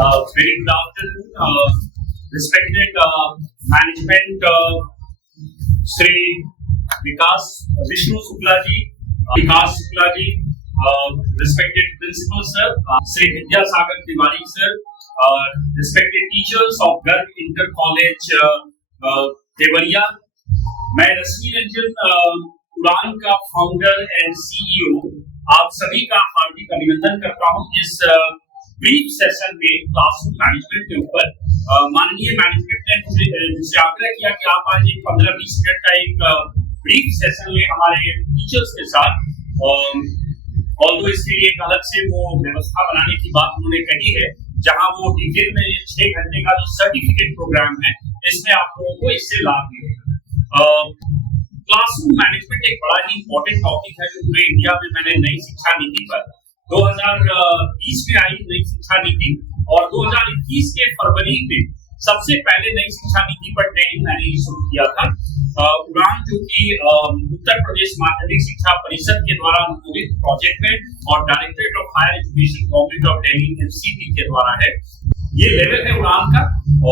Very good afternoon, respected management, Sri Vikas Vishnu Shukla ji, respected principal sir, Sri Vidya Sagar Tiwari sir, respected teachers of Garg Inter College Deoria. मैं रश्मि रंजन, उड़ान का founder and CEO, आप सभी का हार्दिक अभिनंदन करता हूं इस ब्रीफ सेशन में क्लासरूम मैनेजमेंट के ऊपर। माननीय मैनेजमेंट ने मुझसे आग्रह किया कि आप आज एक 15-20 मिनट का एक ब्रीफ सेशन में हमारे टीचर्स के साथ, ऑल्दो इसके लिए एक अलग से वो व्यवस्था बनाने की बात उन्होंने कही है, जहां वो डिटेल में 6 घंटे का जो सर्टिफिकेट प्रोग्राम है इसमें आप लोगों को इससे लाभ मिलेगा। क्लासरूम मैनेजमेंट एक बड़ा ही इंपॉर्टेंट टॉपिक है जो पूरे इंडिया में मैंने नई शिक्षा नीति पर 2020 में आई नई शिक्षा नीति और 2021 के फरवरी में सबसे पहले नई शिक्षा नीति पर ट्रेनिंग मैंने शुरू किया था। उड़ान जो कि उत्तर प्रदेश माध्यमिक शिक्षा परिषद के द्वारा अनुमोदित प्रोजेक्ट है और directorate of higher education government of Delhi NCT के द्वारा है। ये लेवल है उड़ान का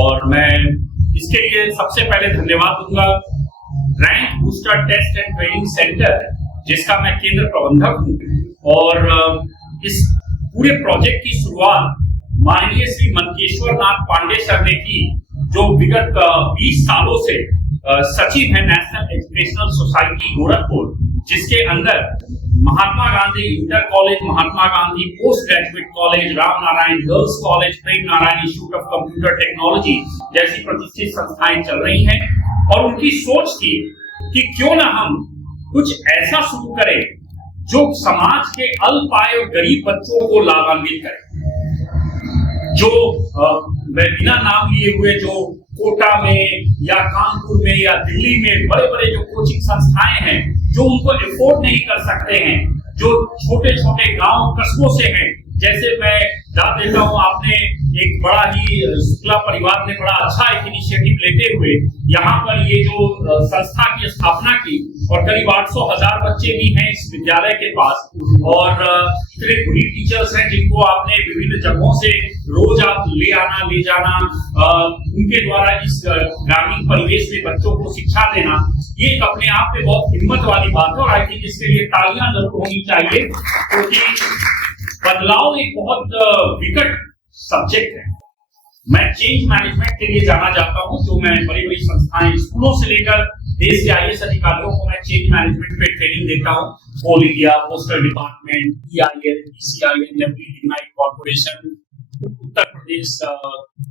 और मैं इसके लिए सबसे पहले धन्यवाद दूंगा rank booster test and training centre, जिसका मैं केंद्र प्रबंधक हूं। और इस पूरे प्रोजेक्ट की शुरुआत माननीय श्री मनकेश्वर नाथ पांडे सर ने की, जो विगत 20 सालों से सचिव है नेशनल एजुकेशनल सोसाइटी गोरखपुर, जिसके अंदर Mahatma Gandhi inter college, Mahatma Gandhi post graduate college, Ram Narayan girls college, Prem Narayan institute of computer technology जैसी प्रतिष्ठित संस्थाएं चल रही हैं। और उनकी सोच थी कि क्यों ना हम कुछ ऐसा शुरू करें जो समाज के अल्प आय और गरीब बच्चों को लाभान्वित करे, जो बिना नाम लिए हुए जो कोटा में या कानपुर में या दिल्ली में बड़े बड़े जो कोचिंग संस्थाएं हैं जो उनको एफोर्ड नहीं कर सकते हैं, जो छोटे छोटे गांव कस्बों से हैं। जैसे मैं दाद देता हूं, आपने एक बड़ा ही शुक्ला परिवार ने बड़ा अच्छा एक इनिशिएटिव लेते हुए यहाँ पर ये जो संस्था की स्थापना की और करीब 800,000 बच्चे भी हैं इस विद्यालय के पास और इतने गुणी टीचर्स हैं जिनको आपने विभिन्न जगहों से रोज आप ले जाना, उनके द्वारा इस ग्रामीण परिवेश में बच्चों को शिक्षा देना, ये अपने आप में बहुत हिम्मत वाली बात है और आई थिंक इसके लिए तालियां जरूर होनी चाहिए, क्योंकि बदलाव एक बहुत विकट सब्जेक्ट है। मैं चेंज मैनेजमेंट के लिए जाना चाहता हूं, जो मैं बड़ी बड़ी संस्थाएं स्कूलों से लेकर देश के आईएएस अधिकारियों को मैं चेंज मैनेजमेंट पे ट्रेनिंग देता हूं। Coal India, postal department, EIL, ECIL, lignite corporation, Uttar Pradesh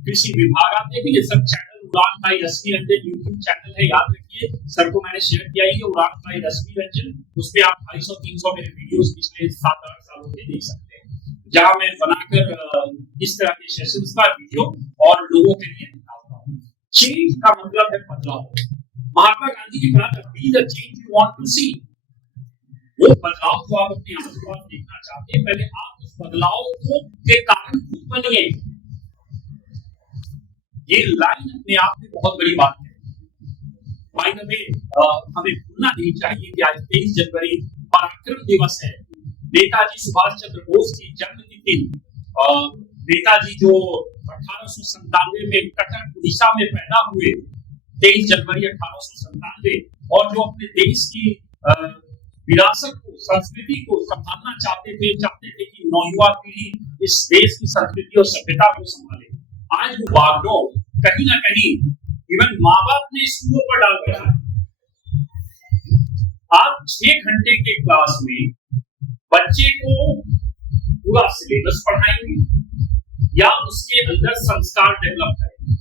कृषि विभाग, आप देखेंगे सब चैनल उड़ान भाई रश्मि रंजन यूट्यूब चैनल है, याद रखिए। सर को मैंने शेयर किया ही उड़ान भाई रश्मि रंजन, उस पर आप 250-300 मेरे वीडियोस पिछले 7-8 सालों के देख सकते हैं, जहां मैं बनाकर इस तरह के सेशंस का वीडियो और लोगों के लिए डालता हूं। चेंज का मतलब है बदलाव। महात्मा गांधी की बात, be the change you want to see. वो बदलाव जो आप अपने आसपास देखना चाहते हैं, पहले आप उस बदलाव को के कारण खुद बनिए। ये लाइन अपने आप में बहुत बड़ी बात है। बाय द वे, हमें भूलना नहीं चाहिए कि आज 23 जनवरी पराक्रम दिवस है। नेताजी सुभाष चंद्र बोस की जन्मतिथि। नेताजी जो 1897 में कटक उड़ीसा में पैदा हुए, 23 जनवरी 1897, और जो अपने देश की विरासत को, संस्कृति को संभालना चाहते थे कि नौयुवा पीढ़ी इस देश की संस्कृति और सभ्यता को संभाले। आज वो बागडोर कहीं ना कहीं इवन माँ बाप ने स्कूलों पर डाल दिया है। आप 6 घंटे के क्लास में बच्चे को पूरा सिलेबस पढ़ाएंगे या उसके अंदर संस्कार डेवलप करेंगे।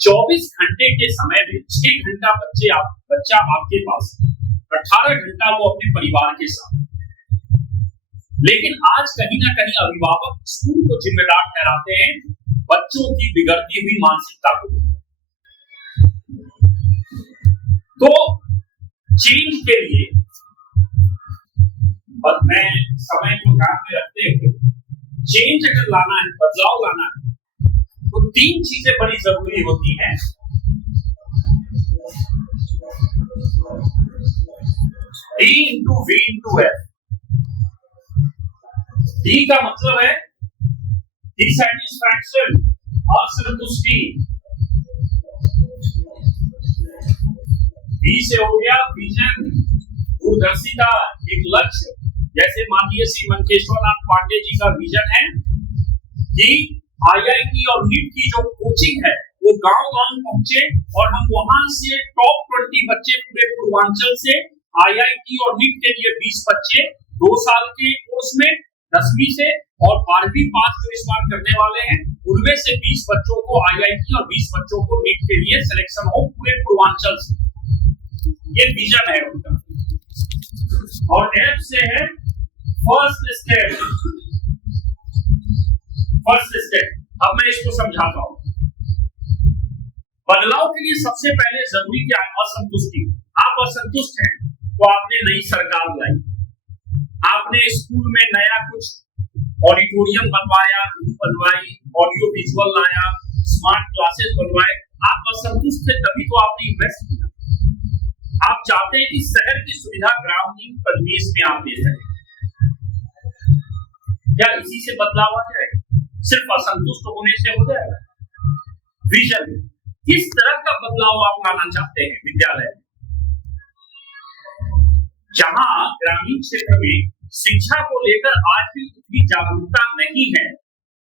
24 घंटे के समय में 6 घंटा बच्चा आपके पास, 18 घंटा वो अपने परिवार के साथ। लेकिन आज कहीं ना कहीं अभिभावक स्कूल को जिम्मेदार ठहराते हैं बच्चों की बिगड़ती हुई मानसिकता को। तो चेंज के लिए, और मैं समय को ध्यान में रखते हुए, चेंज अगर लाना है, बदलाव लाना है, तो 3 चीजें बड़ी जरूरी होती हैं। D into V into F। D का मतलब है डिसैटिस्फैक्शन, असंतुष्टि। वी से हो गया विजन, दूरदर्शिता, एक लक्ष्य। जैसे माननीय श्री मंकेश्वर नाथ पांडे जी का विजन है कि आईआईटी और नीट की जो कोचिंग है वो गांव-गांव पहुंचे और हम वहां से टॉप 20 बच्चे पूरे पूर्वांचल से आईआईटी और नीट के लिए 20 बच्चे 2 साल के कोर्स में 10वीं से और 12वीं पास जो इस बार करने वाले हैं उनमें से 20 बच्चों को आईआईटी और 20 बच्चों को नीट के लिए सिलेक्शन हो पूरे पूर्वांचल से। ये विजन है उनका। और एफ से है फर्स्ट स्टेप। अब मैं इसको समझाता हूं। बदलाव के लिए सबसे पहले जरूरी क्या है? असंतुष्टि। आप असंतुष्ट हैं तो आपने नई सरकार लाई, आपने स्कूल में नया कुछ ऑडिटोरियम बनवाया, बनवाई, ऑडियो विजुअल लाया, स्मार्ट क्लासेस बनवाए। आप असंतुष्ट थे तभी तो आपने इन्वेस्ट किया। आप चाहते हैं कि शहर की सुविधा ग्रामीण परिवेश में आप दे सकें। क्या इसी से बदलाव आ जाएगा? सिर्फ असंतुष्ट होने से हो जाएगा? विजन, किस तरह का बदलाव आप लाना चाहते हैं विद्यालय में? जहां ग्रामीण क्षेत्र में शिक्षा को लेकर आज भी उतनी जागरूकता नहीं है,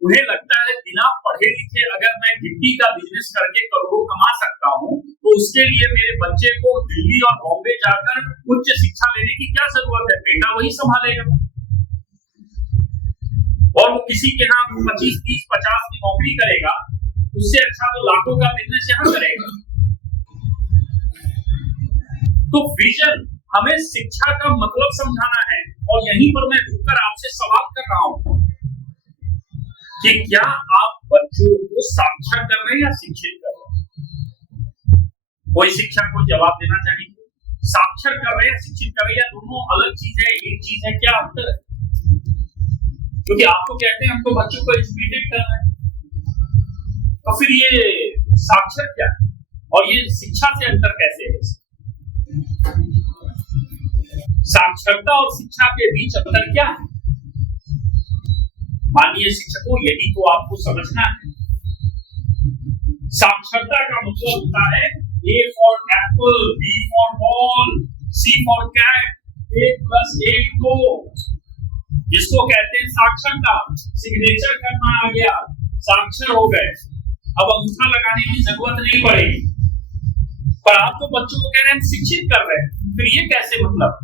उन्हें लगता है बिना पढ़े लिखे अगर मैं गिट्टी का बिजनेस करके करोड़ों कमा सकता हूं तो उसके लिए मेरे बच्चे को दिल्ली और बॉम्बे जाकर उच्च शिक्षा लेने की क्या जरूरत है? बेटा वही संभालेगा और वो किसी के यहाँ 25, 30, 50 की नौकरी करेगा, उससे अच्छा तो लाखों का बिजनेस यहाँ करेगा। तो विजन, हमें शिक्षा का मतलब समझाना है। और यहीं पर मैं रुककर आपसे सवाल कर रहा हूं कि क्या आप बच्चों को साक्षर कर रहे हैं या शिक्षित कर रहे हैं? कोई शिक्षक को जवाब देना चाहिए। साक्षर कर रहे हैं या शिक्षित कर रहे हैं, दोनों अलग चीज है, एक चीज है। क्या अंतर है? क्योंकि आप तो कहते हैं हमको बच्चों को एजुकेटेड करना है, तो फिर ये साक्षर क्या है और ये शिक्षा से अंतर कैसे है? साक्षरता और शिक्षा के बीच अंतर क्या है? माननीय शिक्षकों, यही तो आपको समझना है। साक्षरता का मतलब होता है A for apple, B for ball, C for cat, 1+1 2, जिसको कहते हैं साक्षरता। सिग्नेचर करना आ गया, साक्षर हो गए, अब अंगूठा लगाने की जरूरत नहीं पड़ेगी। पर आप तो बच्चों को कह रहे हैं हम शिक्षित कर रहे हैं, फिर ये कैसे? मतलब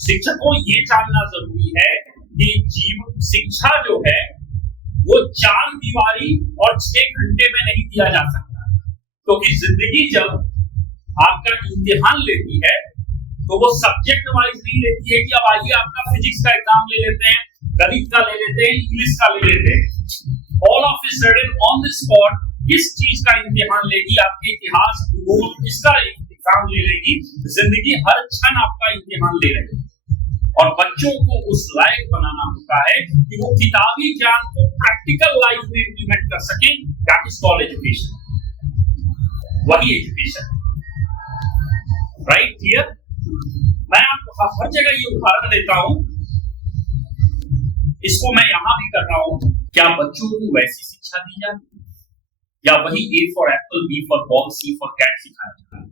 शिक्षकों ये जानना जरूरी है कि जीवन शिक्षा जो है वो 4 दीवारी और 6 घंटे में नहीं दिया जा सकता, क्योंकि जिंदगी जब आपका इम्तिहान लेती है तो वो सब्जेक्ट वाइज नहीं लेती है कि अब आइए आपका फिजिक्स का एग्जाम ले लेते हैं, गणित का ले लेते हैं, इंग्लिश का ले लेते हैं। All of a sudden on the spot किस चीज का इम्तिहान लेगी? आपके इतिहास, भूगोल, किसका एग्जाम ले लेगी? जिंदगी हर क्षण आपका इम्तिहान ले रही है। और बच्चों को उस लायक बनाना होता है कि वो किताबी ज्ञान को प्रैक्टिकल लाइफ में इंप्लीमेंट कर सके। That is called education. वही एजुकेशन, राइट? क्लियर? मैं आपको हर जगह ये उदाहरण देता हूं, इसको मैं यहां भी कर रहा हूं। क्या बच्चों को वैसी शिक्षा दी जाती है या वही A for apple, B for ball, C for cat सिखाया जा रहा है?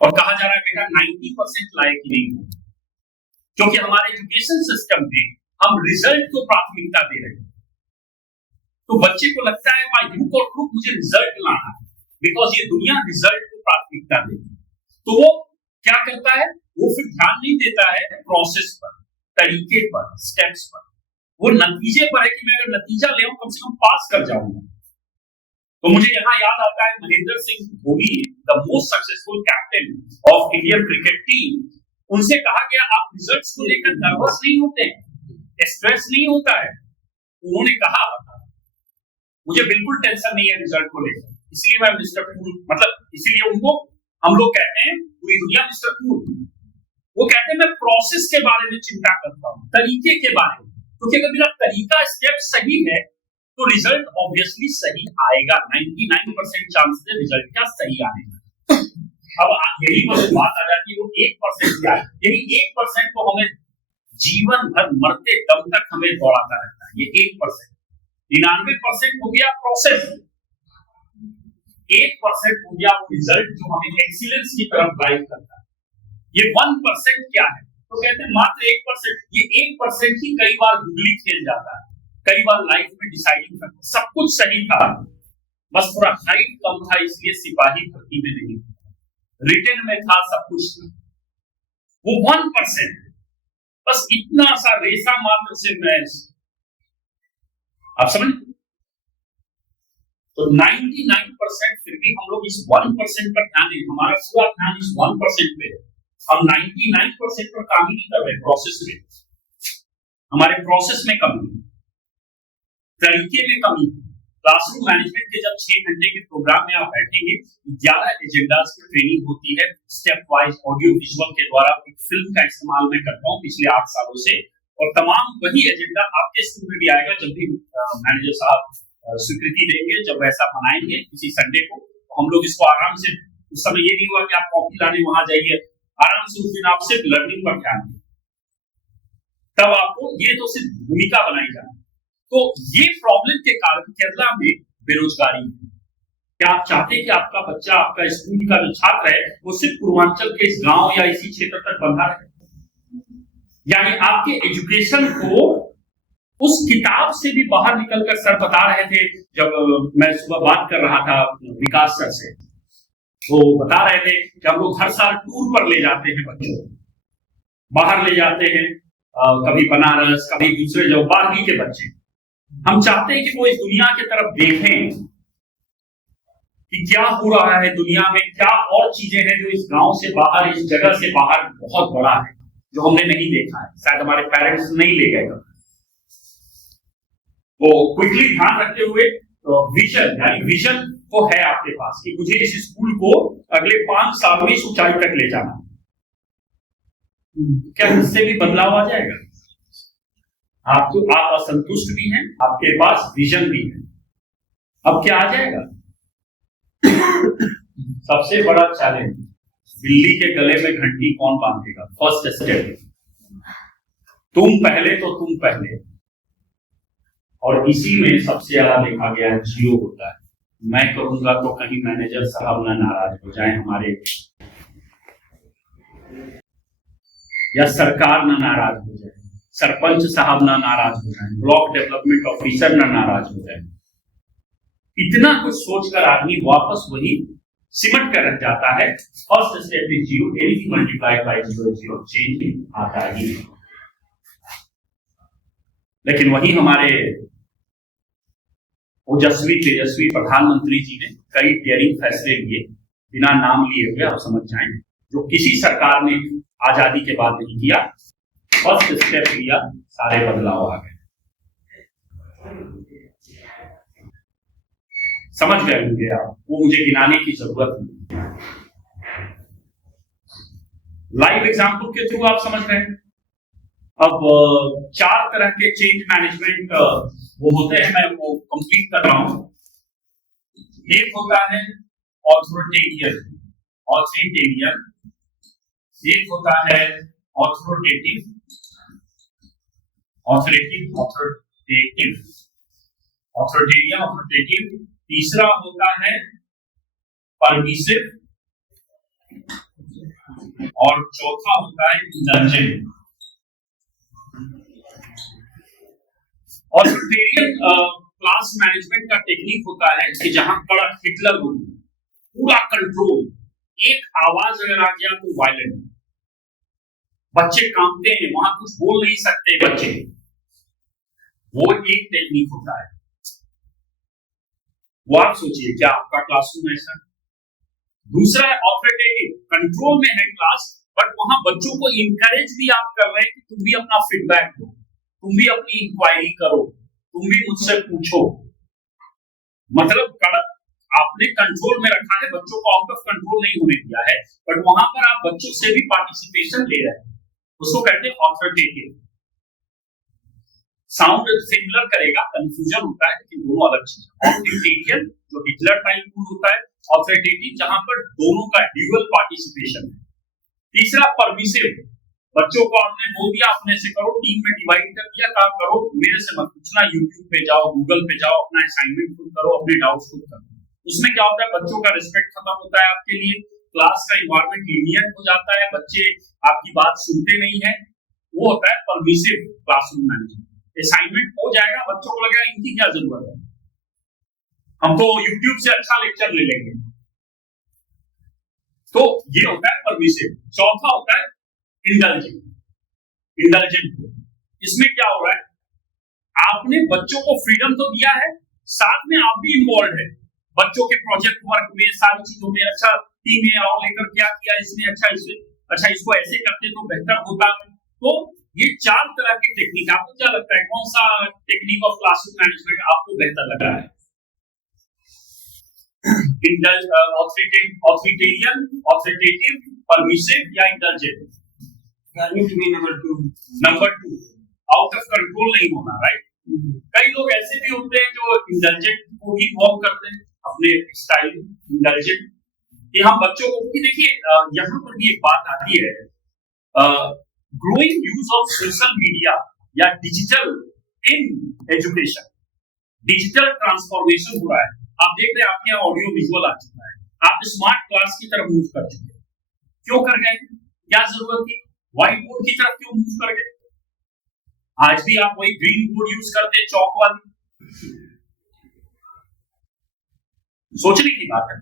और कहा जा रहा है बेटा 90% लायक ही नहीं हो, क्योंकि हमारे एजुकेशन सिस्टम में हम रिजल्ट को प्राथमिकता दे रहे हैं। तो बच्चे को लगता है बाय हुक और क्रुक मुझे रिजल्ट लाना है, बिकॉज ये दुनिया रिजल्ट को प्राथमिकता देती है। तो वो क्या करता है? वो फिर ध्यान नहीं देता है प्रोसेस पर, तरीके पर, स्टेप्स पर। वो नतीजे पर है कि मैं अगर नतीजा ले कम से कम पास कर जाऊंगा। तो मुझे यहाँ याद आता है Mahendra Singh Dhoni, the most successful captain of Indian cricket team. उनसे कहा गया आप रिजल्ट्स को लेकर नर्वस नहीं होते हैं, स्ट्रेस नहीं होता है? उन्होंने कहा मुझे बिल्कुल टेंशन नहीं है रिजल्ट को लेकर, इसलिए मैं मिस्टर कूल, मतलब इसीलिए उनको हम लोग कहते हैं पूरी दुनिया मिस्टर कूल। वो कहते हैं मैं प्रोसेस के बारे में चिंता करता हूं, तरीके के बारे में, क्योंकि अगर मेरा तरीका स्टेप सही है तो रिजल्ट ऑब्वियसली सही आएगा। 99% चांस है रिजल्ट का सही आने का। अब यही बात आ जाती है वो 1% क्या है? यही 1% को हमें जीवन भर मरते दम तक हमें दौड़ाता रहता है। ये 1%, 99% हो गया प्रोसेस, 1% हो गया वो रिजल्ट जो हमें एक्सीलेंस की तरफ ड्राइव करता है। ये 1% क्या है? तो कहते हैं मात्र 1%। ये 1% ही कई बार गुगली खेल जाता है, कई बार लाइफ में डिसाइडिंग करता है। सब कुछ सही था, बस थोड़ा हाइट कम था, इसलिए सिपाही भर्ती में नहीं था, रिटर्न में था, सब कुछ था। वो 1%, बस इतना सा रेसा मात्र से मैच, आप समझ। तो 99% फिर भी हम लोग इस 1% पर ध्यान दें, हमारा पूरा ध्यान इस 1% पे है। हम 99% पर काम ही नहीं कर रहे। प्रोसेस में, हमारे प्रोसेस में कमी, तरीके में कमी। क्लासरूम मैनेजमेंट के जब 6 घंटे के प्रोग्राम में आप बैठेंगे, 11 एजेंडास की ट्रेनिंग होती है स्टेप वाइज ऑडियो विजुअल के द्वारा। एक फिल्म का इस्तेमाल मैं करता हूँ पिछले 8 सालों से, और तमाम वही एजेंडा आपके स्कूल में भी आएगा जब भी मैनेजर साहब स्वीकृति देंगे, जब ऐसा बनाएंगे किसी संडे को। हम लोग इसको आराम से, उस समय ये नहीं हुआ कि आप कॉपी लाने वहां जाइए, आराम से उस दिन आप सिर्फ लर्निंग पर ध्यान दें, तब आपको ये तो सिर्फ भूमिका बनाई जाए। तो ये प्रॉब्लम के कारण केरला में बेरोजगारी है। क्या आप चाहते हैं कि आपका बच्चा, आपका स्कूल का जो छात्र है, वो सिर्फ पूर्वांचल के इस गांव या इसी क्षेत्र तक बंधा रहे? यानी आपके एजुकेशन को उस किताब से भी बाहर निकलकर सर बता रहे थे, जब मैं सुबह बात कर रहा था विकास सर से, वो बता रहे थे कि हम लोग हर साल टूर पर ले जाते हैं बच्चों को, बाहर ले जाते हैं, कभी बनारस, कभी दूसरे जगह, 12वीं के बच्चे। हम चाहते हैं कि वो इस दुनिया की तरफ देखें कि क्या हो रहा है दुनिया में, क्या और चीजें हैं जो इस गांव से बाहर, इस जगह से बाहर बहुत बड़ा है, जो हमने नहीं देखा है, शायद हमारे पेरेंट्स नहीं ले गए। वो क्विकली ध्यान रखते हुए विजन, यानी विजन तो है आपके पास कि मुझे इस स्कूल को अगले 5 साल में इस ऊंचाई तक ले जाना, क्या इससे भी बदलाव आ जाएगा? आप असंतुष्ट भी हैं, आपके पास विजन भी है, अब क्या आ जाएगा? सबसे बड़ा चैलेंज, बिल्ली के गले में घंटी कौन बांधेगा? फर्स्ट स्टेप, तुम पहले तो तुम पहले। और इसी में सबसे ज्यादा देखा गया है जियो होता है। मैं करूंगा तो कहीं मैनेजर साहब ना नाराज हो जाए हमारे, या सरकार ना नाराज हो जाए, सरपंच साहब ना नाराज हो जाए, ब्लॉक डेवलपमेंट ऑफिसर ना नाराज हो जाए। इतना कुछ सोचकर आदमी वापस वही सिमट कर रख जाता है। First step is zero, anything multiplied by zero zero, change आता ही। लेकिन वही हमारे ओजस्वी तेजस्वी प्रधानमंत्री जी ने कई डेयरिंग फैसले लिए, बिना नाम लिए हुए, आप समझ जाएं, जो किसी सरकार ने आजादी के बाद नहीं किया। फर्स्ट स्टेप लिया, सारे बदलाव आ गए। समझ गए होंगे आप, वो मुझे गिनाने की जरूरत नहीं। लाइव एग्जाम्पल के थ्रू आप समझ रहे हैं। अब 4 तरह के चेंज मैनेजमेंट वो होते हैं, मैं वो कंप्लीट कर रहा हूं। एक होता है ऑथोरिटेरियन, ऑथोरिटेरियन। एक होता है authoritative, authoritative, authoritative, authoritarian, authoritative. तीसरा होता है परमिसिव, और चौथा होता है इंडल्जेंट। ऑथोरिटेरियन क्लास मैनेजमेंट का टेक्निक होता है कि जहां कड़क हिटलर रूल, पूरा कंट्रोल, एक आवाज अगर आ गया तो वायलेंट, बच्चे कांपते हैं, वहां कुछ बोल नहीं सकते बच्चे, वो एक टेक्निक होता है। वो आप सोचिए क्या आपका क्लासरूम ऐसा? दूसरा है ऑथोरिटेटिव, कंट्रोल में है क्लास, बट वहां बच्चों को इंकरेज भी आप कर रहे हैं कि तुम भी अपना फीडबैक दो, तुम भी अपनी इंक्वायरी करो, तुम भी मुझसे पूछो। मतलब आपने कंट्रोल में रखा है, बच्चों को आउट ऑफ कंट्रोल नहीं होने दिया है, बट वहां पर आप बच्चों से भी पार्टिसिपेशन ले रहे हैं, उसको कहते हैं ऑथोरिटेटिव। साउंड सिमिलर करेगा, कंफ्यूजन होता है, लेकिन दोनों अलग चीज है। ऑथोरिटेरियन जो हिटलर टाइप रूल होता है, ऑथोरिटेटिव जहां पर दोनों का ड्यूअल पार्टिसिपेशन है। तीसरा परमिसिव, बच्चों को आपने बोल दिया अपने से करो, टीम में डिवाइड कर दिया, काम करो, मेरे से मत पूछना, यूट्यूब पे जाओ, गूगल पे जाओ, अपना असाइनमेंट खुद करो, अपने डाउट्स खुद करो। उसमें क्या होता है, बच्चों का रिस्पेक्ट खत्म होता है आपके लिए, क्लास का इन्वायरमेंट लीनियंट हो जाता है, बच्चे आपकी बात सुनते नहीं है, वो होता है परमिसिव क्लासरूम मैनेजमेंट। असाइनमेंट हो जाएगा, बच्चों को लगेगा इनकी क्या जरूरत है, हम तो यूट्यूब से अच्छा लेक्चर ले लेंगे, तो ये होता है परमिसिव। चौथा होता है इंडल्जेंट। इंडल्जेंट इसमें क्या हो रहा है, आपने बच्चों को फ्रीडम तो दिया है, साथ में आप भी इन्वॉल्व है बच्चों के प्रोजेक्ट वर्क में, सारी चीजों में। अच्छा टीम में आओ लेकर क्या किया इसने, अच्छा इसको ऐसे करते तो बेहतर होता। तो ये 4 तरह के टेक्निक, आपको क्या लगता है कौन सा टेक्निक ऑफ क्लासरूम मैनेजमेंट आपको बेहतर लग रहा है? ऑथोरिटेरियन, ऑथोरिटेटिव, परमिसिव या indulgent? Number 2 out of control नहीं होना, राइट। कई लोग ऐसे भी होते हैं जो इंडल्जेंट को भी फॉलो करते हैं अपने स्टाइल इंडल्जेंट, कि हम बच्चों को, देखिए यहाँ पर भी एक बात आती है, growing use of social media या digital in education, digital transformation हो रहा है। आप देख रहे हैं आपके यहाँ ऑडियो विजुअल आ चुका है, आप स्मार्ट क्लास की तरफ मूव कर चुके हैं। क्यों कर गए, क्या जरूरत थी, व्हाइट बोर्ड की तरफ क्यों मूव कर गए? आज भी आप वही ग्रीन बोर्ड यूज करते हैं, चौक वाली। सोचने की बात है,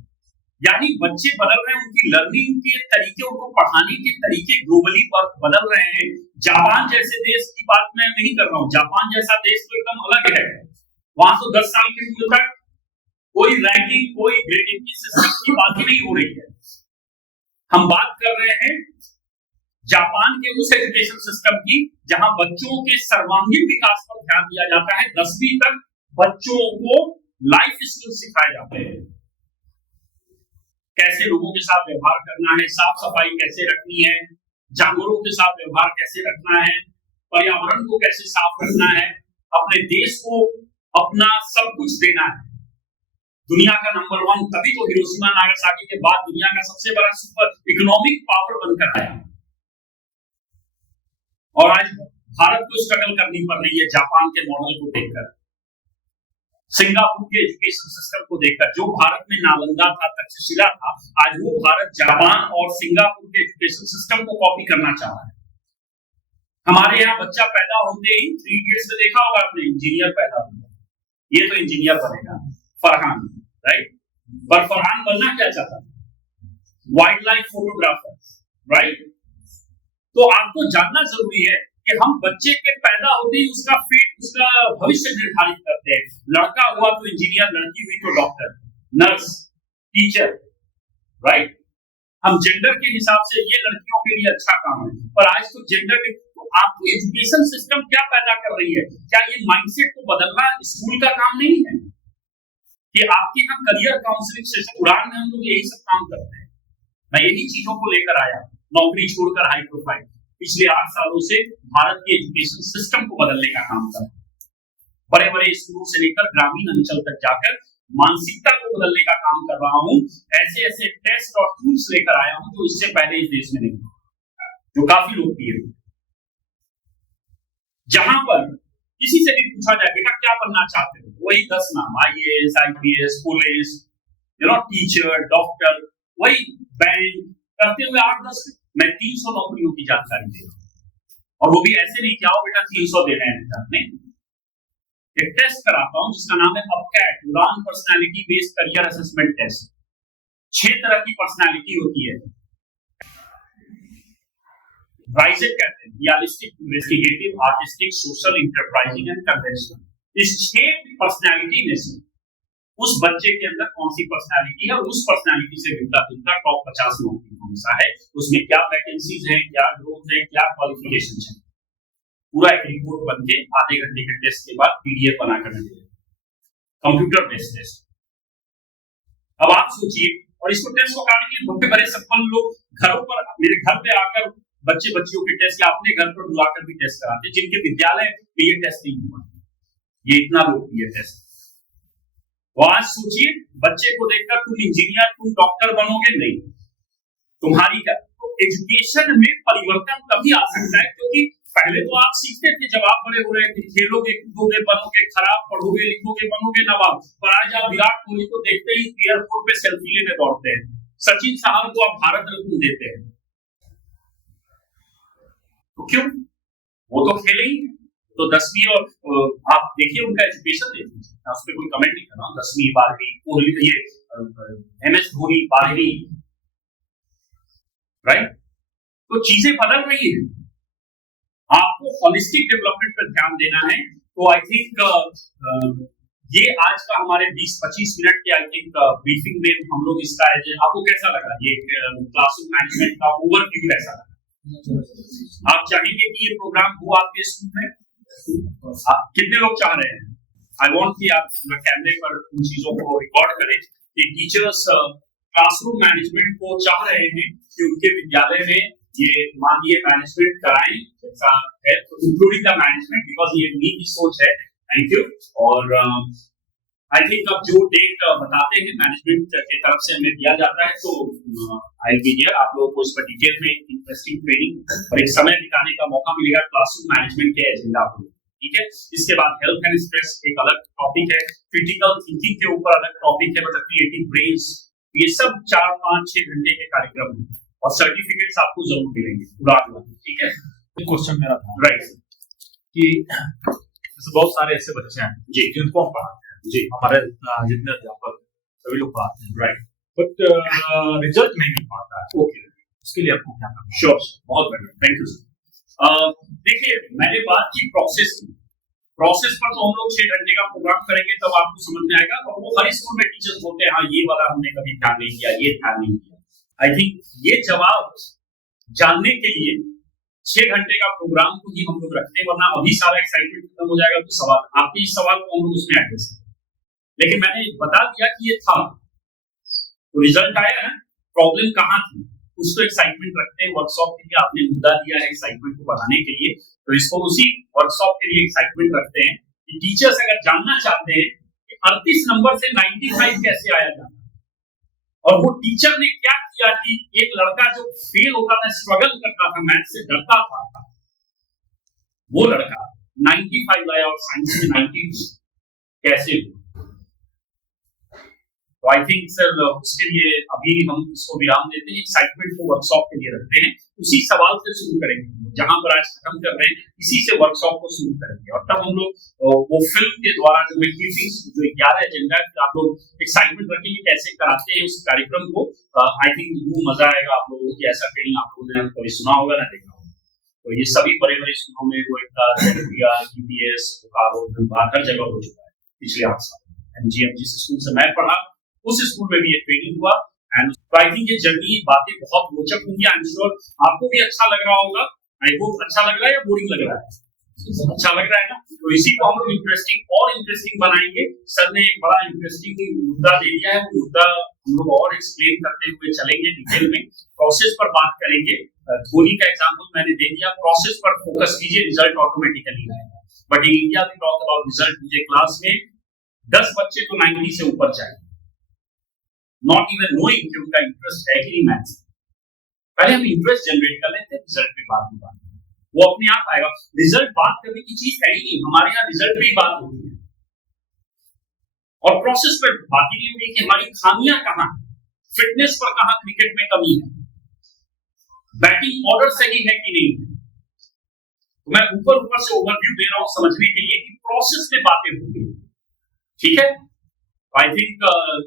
यानी बच्चे बदल रहे हैं, उनकी लर्निंग के तरीके, उनको पढ़ाने के तरीके ग्लोबली बदल रहे हैं। जापान जैसे देश की बात मैं नहीं कर रहा हूं, जापान जैसा देश तो एकदम अलग है, वहां तो 10 साल के स्कूल तक कोई रैंकिंग, कोई ग्रेडिंग की सिस्टम की बात ही नहीं हो रही है। हम बात कर रहे हैं जापान के उस एजुकेशन सिस्टम की जहां बच्चों के सर्वांगीण विकास पर ध्यान दिया जाता है। 10वीं तक बच्चों को लाइफ स्किल सिखाए जाते हैं, कैसे लोगों के साथ व्यवहार करना है, साफ सफाई कैसे रखनी है, जानवरों के साथ व्यवहार कैसे रखना है, पर्यावरण को कैसे साफ रखना है, अपने देश को अपना सब कुछ देना है। दुनिया का नंबर 1, तभी तो हिरोशिमा नागासाकी के बाद दुनिया का सबसे बड़ा सुपर इकोनॉमिक पावर बनकर आया। और आज भारत को स्ट्रगल करनी पड़ रही है जापान के मॉडल को देखकर, सिंगापुर के एजुकेशन सिस्टम को देखकर। जो भारत में नालंदा था, तक्षशिला था, आज वो भारत जापान और सिंगापुर के एजुकेशन सिस्टम को कॉपी करना चाह रहा है। हमारे यहाँ बच्चा पैदा होते ही 3 इडियट्स में देखा होगा आपने, इंजीनियर पैदा होगा, ये तो इंजीनियर बनेगा, फरहान, राइट। पर फरहान बनना क्या चाहता था, वाइल्ड लाइफ फोटोग्राफर, राइट। तो आपको जानना जरूरी है कि हम बच्चे के पैदा होते ही उसका फेट, उसका भविष्य निर्धारित करते हैं। लड़का हुआ तो इंजीनियर, लड़की हुई तो डॉक्टर, नर्स, टीचर, राइट। हम जेंडर के हिसाब से ये लड़कियों के लिए अच्छा काम है, पर आज तो जेंडर के, तो आपकी एजुकेशन सिस्टम क्या पैदा कर रही है? क्या ये माइंडसेट को बदलना स्कूल का काम नहीं है कि आपके यहाँ करियर काउंसलिंग सेशन, उड़ान में हम लोग यही सब काम करते हैं। मैं यही चीजों को लेकर आया, नौकरी छोड़कर हाई प्रोफाइल। पिछले 8 सालों से भारत के एजुकेशन सिस्टम को बदलने का काम कर रहा हूं, बड़े बड़े स्कूलों से लेकर ग्रामीण अंचल तक जाकर मानसिकता को बदलने का काम कर रहा हूं। ऐसे ऐसे टेस्ट और टूल्स लेकर आया हूं जो इससे पहले इस देश में नहीं, जो काफी लोकप्रिय है। जहां पर किसी से भी पूछा जाए बेटा क्या बनना चाहते हो, वही 10 नाम, IAS, IPS, police, teacher, doctor, वही बैंक करते हुए 8-10 मैं 300 नौकरियों की जानकारी दे रहा हूं। और वो भी ऐसे नहीं क्या हो बेटा 300 दे रहे हैं, नहीं, एक टेस्ट कराता हूं जिसका नाम है Upcat, Udaan personality based career assessment test. 6 तरह की पर्सनालिटी होती है, राइजेट कहते हैं, realistic, investigative, artistic, social, enterprising and conventional. इस 6 पर्सनालिटी में से उस बच्चे के अंदर कौन सी पर्सनालिटी है, उस पर्सनालिटी से मिलता जुलता टॉप 50 नौकरी कौन सा है, उसमें क्या वैकेंसीज है, क्या ग्रोथ है, क्या क्वालिफिकेशन है, पूरा एक रिपोर्ट बन के आधे घंटे के टेस्ट के बाद PDF बना कर दे, कंप्यूटर बेस्ड टेस्ट। अब आप सोचिए, और इसको टेस्ट को कराने के लिए बड़े बड़े संपन्न लोग घरों पर, मेरे घर पे आकर बच्चे बच्चियों के टेस्ट या अपने घर पर बुलाकर भी टेस्ट कराते, जिनके विद्यालय में ये टेस्ट नहीं हुआ, ये इतना लोकप्रिय टेस्ट। तो आज सोचिए, बच्चे को देखकर तुम इंजीनियर, तुम डॉक्टर बनोगे नहीं, तुम्हारी तो एजुकेशन में परिवर्तन तभी आ सकता है, क्योंकि पहले तो आप सीखते थे जब आप बड़े हो रहे थे, खेलोगे कूदोगे बनोगे, खराब पढ़ोगे लिखोगे बनोगे नवाब, पर आज आप विराट कोहली को देखते ही एयरपोर्ट पे सेल्फी लेने दौड़ते हैं, सचिन साहब को आप भारत रत्न देते हैं, तो क्यों? वो तो खेले ही। तो 10वीं और आप देखिए उनका एजुकेशन देखिए, उस पर कोई कमेंट नहीं करना, 10वीं 12वीं ये MS धोनी 12वीं, राइट? तो चीजें बदल रही है, आपको होलिस्टिक डेवलपमेंट पर ध्यान देना है। तो आई थिंक ये आज का हमारे 20-25 मिनट के आई थिंक ब्रीफिंग में हम लोग इसका आपको कैसा लगा, ये क्लासरूम मैनेजमेंट का ओवरव्यू कैसा लगा? आप चाहेंगे कि ये प्रोग्राम हो आपके स्कूल में? आप कितने लोग चाह रहे हैं? आई वांट कि आप कैमरे पर उन चीजों को रिकॉर्ड करें कि टीचर्स क्लासरूम मैनेजमेंट को चाह रहे हैं कि उनके विद्यालय में ये मानवीय मैनेजमेंट कराएं, जैसा है इंक्लूडिंग द मैनेजमेंट, बिकॉज ये उनकी सोच है। Thank you. और आई थिंक अब जो डेट बताते हैं मैनेजमेंट की तरफ से हमें दिया जाता है, तो आई बी हियर, आप लोगों को इस पर डिटेल में इंटरेस्टिंग ट्रेनिंग और एक समय बिताने का मौका मिलेगा क्लासरूम मैनेजमेंट के एजेंडा पर, ठीक है। इसके बाद हेल्थ एंड स्ट्रेस एक अलग टॉपिक है, क्रिटिकल थिंकिंग के ऊपर अलग टॉपिक है, मतलब क्रिएटिव ब्रेन्स, ये सब 4-5-6 घंटे के कार्यक्रम है और सर्टिफिकेट्स आपको जरूर मिलेंगे पूरा, ठीक है। क्वेश्चन मेरा था, राइट, कि जैसे बहुत सारे ऐसे बच्चे हैं जी जिनको हम पढ़ाते हैं, जी हमारे जितने अध्यापक सभी लोग पढ़ाते हैं, राइट, बट रिजल्ट नहीं मिल पाता है, ओके, उसके लिए आपको क्या करना है? श्योर, बहुत बढ़िया, थैंक यू। देखिए मैंने बात की प्रोसेस की, प्रोसेस पर तो हम लोग 6 घंटे का प्रोग्राम करेंगे तब आपको समझ में आएगा, और वो हर स्कूल में टीचर्स बोलते हैं हाँ ये वाला हमने कभी ध्यान नहीं किया, ये ध्यान नहीं किया। आई थिंक ये जवाब जानने के लिए 6 घंटे का प्रोग्राम को ही हम लोग रखते हैं, वरना अभी सारा एक्साइटमेंट खत्म हो जाएगा तो सवाल, आपके इस सवाल को हम लोग उसमें एड्रेस करें। लेकिन मैंने बता दिया कि ये था, तो रिजल्ट आया है, प्रॉब्लम कहाँ थी, कुछ तो एक्साइटमेंट रखते हैं वर्कशॉप के लिए, आपने मुद्दा दिया है एक्साइटमेंट को बढ़ाने के लिए, तो इसको उसी वर्कशॉप के लिए एक्साइटमेंट रखते हैं कि टीचर्स अगर जानना चाहते हैं कि 38 नंबर से 95 कैसे आया जाता है, और वो टीचर ने क्या किया कि एक लड़का जो फेल होता था, स्ट्रगल करता था, मैथ से डरता था, वो लड़का 95 लाया और साइंस में 92 कैसे हुआ। तो आई थिंक सर उसके लिए अभी हम इसको विराम देते हैं, एक्साइटमेंट को वर्कशॉप के लिए रखते हैं, उसी सवाल से शुरू करेंगे, जहां पर आज खत्म कर रहे हैं इसी से वर्कशॉप को शुरू करेंगे, और तब हम लोग वो फिल्म के द्वारा जो मैं क्लिपिंग्स जो 11 एजेंडा आप लोग एक्साइटमेंट रखेंगे कैसे कराते हैं उस कार्यक्रम को, आई थिंक वो मजा आएगा आप लोगों की। ऐसा ट्रेनिंग आप लोगों ने कभी सुना होगा ना देखा होगा, तो ये सभी बड़े बड़े स्कूलों में गोयटा, UPS, बोकारो, धनबाद हर जगह हो चुका है पिछले 8 साल। MGM जिस स्कूल से मैं पढ़ा उस स्कूल में भी ये ट्रेनिंग हुआ, एंड आई थिंक ये जर्नी बातें बहुत रोचक होंगी। आई एम श्योर आपको भी अच्छा लग रहा होगा। आई होप अच्छा लग रहा है या बोरिंग लग रहा है? अच्छा लग रहा है ना, तो इसी को हम लोग इंटरेस्टिंग और इंटरेस्टिंग बनाएंगे। सर ने एक बड़ा इंटरेस्टिंग मुद्दा दे दिया है, वो मुद्दा हम लोग और एक्सप्लेन करते हुए चलेंगे डिटेल में, प्रोसेस पर बात करेंगे। धोनी का एग्जांपल मैंने दे दिया, प्रोसेस पर फोकस कीजिए, रिजल्ट ऑटोमेटिकली आएगा। But in India we talk about result, मुझे क्लास में 10 बच्चे तो 90 से ऊपर चाहिए, नॉट इवन नोइंग कि उनका इंटरेस्ट है कि नहीं मैथ्स। पहले हम इंटरेस्ट जनरेट कर लेते हैं, रिजल्ट पे बाद में बात, वो अपने आप आएगा। रिजल्ट बात करने की चीज है ही नहीं, हमारे यहाँ रिजल्ट पे ही बात होती है और प्रोसेस पे बात ही नहीं होगी कि हमारी खामियां कहाँ, फिटनेस पर कहाँ क्रिकेट में कमी है, बैटिंग ऑर्डर सही है कि नहीं है। तो मैं ऊपर से ओवरव्यू दे रहा हूं समझने के लिए कि प्रोसेस पे बातें होंगी, ठीक है। आई थिंक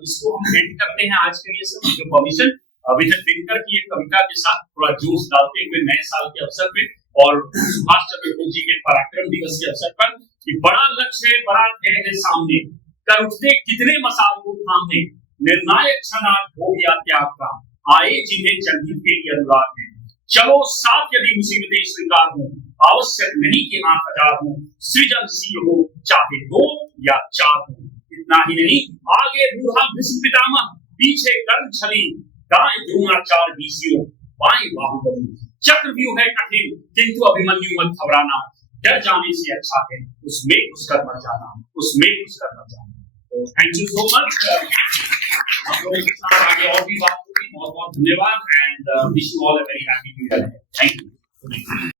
इसको हम एंड करते हैं आज के लिए सर, जो परमिशन विजय दिनकर की एक कविता के साथ थोड़ा जोश डालते हुए नए साल के अवसर पे और सुभाष चंद्र बोस जी के पराक्रम दिवस के अवसर पर, कि बड़ा लक्ष्य है, बड़ा ध्येय है सामने, कर उठते कितने मसाल को थामने, निर्णायक क्षण आज हो गया त्याग का, आए जिन्हें जनहित के लिए अनुराग है, चलो साथ यदि मुसीबतें स्वीकार हो, आवश्यक नहीं कि हाथ हजार हो, सृजनशील हो चाहे 2 या 4 हो। इतना ही नहीं, आगे बूढ़ा भीष्म पितामह, पीछे कर्ण छली, दाएं द्रोणाचार्य भीष्म, बाएं बाहुबली, चक्रव्यूह है कठिन किंतु अभिमन्यु मत घबराना, डर जाने से अच्छा है उसमें घुसकर मर जाना, उसमें घुसकर मर जाना। तो थैंक यू सो मच। हम लोगों के साथ आगे और भी बात होगी। बहुत बहुत धन्यवाद and wish you all a very happy new year. Thank you.